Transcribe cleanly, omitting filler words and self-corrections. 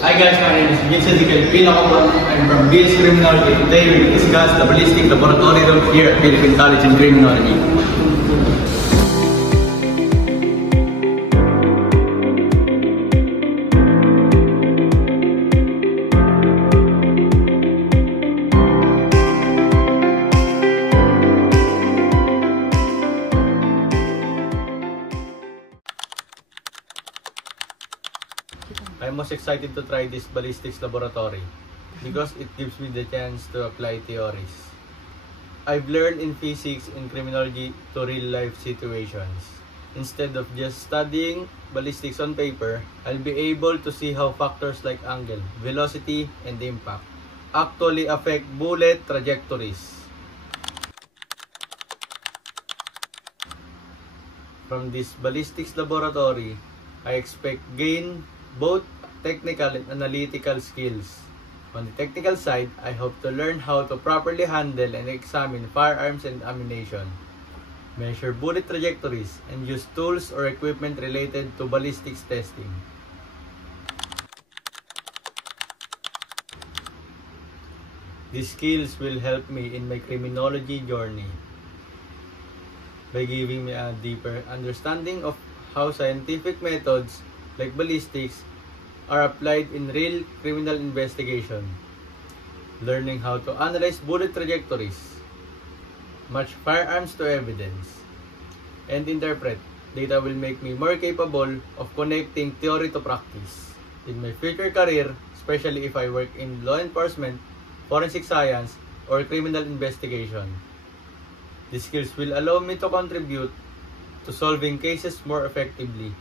Hi guys, my name is Vincent Pinacoban. I'm from BS Criminology. Today we will discuss the ballistic laboratory room here at Philippine College in Criminology. I'm most excited to try this ballistics laboratory because it gives me the chance to apply theories I've learned in physics and criminology to real-life situations. Instead of just studying ballistics on paper, I'll be able to see how factors like angle, velocity, and impact actually affect bullet trajectories. From this ballistics laboratory, I expect gain both technical and analytical skills. On the technical side, I hope to learn how to properly handle and examine firearms and ammunition, measure bullet trajectories, and use tools or equipment related to ballistics testing. These skills will help me in my criminology journey by giving me a deeper understanding of how scientific methods like ballistics are applied in real criminal investigation. Learning how to analyze bullet trajectories, match firearms to evidence, and interpret data will make me more capable of connecting theory to practice. In my future career, especially if I work in law enforcement, forensic science, or criminal investigation, these skills will allow me to contribute to solving cases more effectively